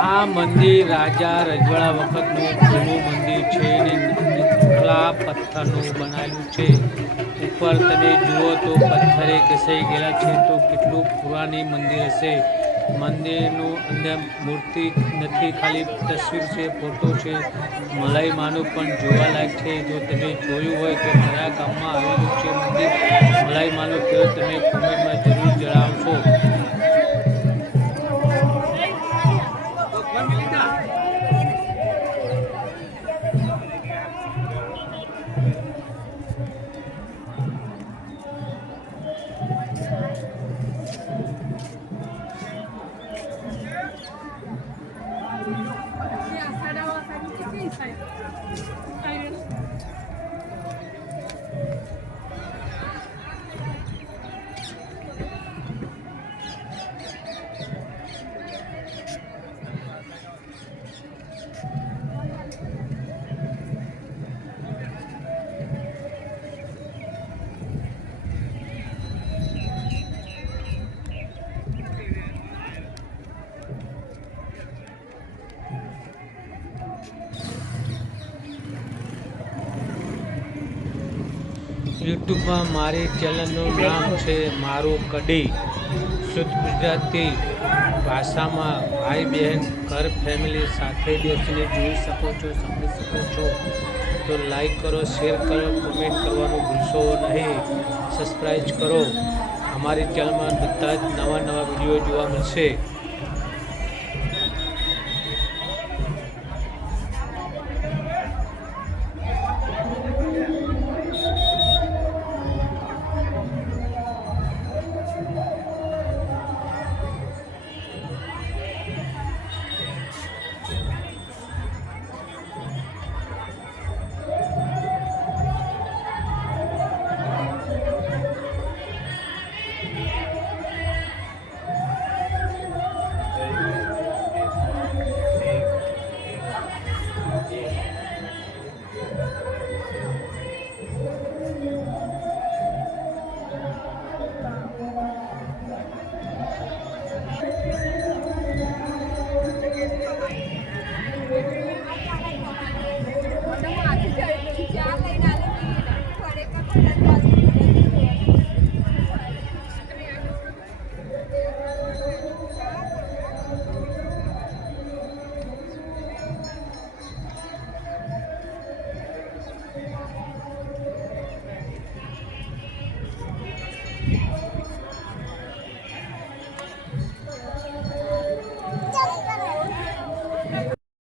આ મંદિર રાજા રજવાડા વખતનું જૂનું મંદિર છે અને નીકળા પથ્થરનું બનાવેલું છે। ઉપર તમે જુઓ તો પથ્થરે ઘસાઈ ગયેલા છે, તો કેટલું પુરાની મંદિર હશે। મંદિરનું અંદર મૂર્તિ નથી, ખાલી તસવીર છે, ફોટો છે। મલાઈ માનું પણ જોવાલાયક છે। જો તમે જોયું હોય તો કયા ગામમાં આવેલું છે મંદિર મલાઈ માનું, તો તમે કોમેન્ટમાં જરૂર જણાવશો। યુટ્યુબમાં મારી ચેનલનું નામ છે મારું કડી। શુદ્ધ ગુજરાતી ભાષામાં ભાઈ બહેન ઘર ફેમિલી સાથે બેસીને જોઈ શકો છો, સમજી શકો છો। તો લાઈક કરો, શેર કરો, કોમેન્ટ કરવાનું ભૂલશો નહીં। સબસ્ક્રાઈબ કરો। અમારી ચેનલમાં બધા જ નવા વિડીયો જોવા મળશે।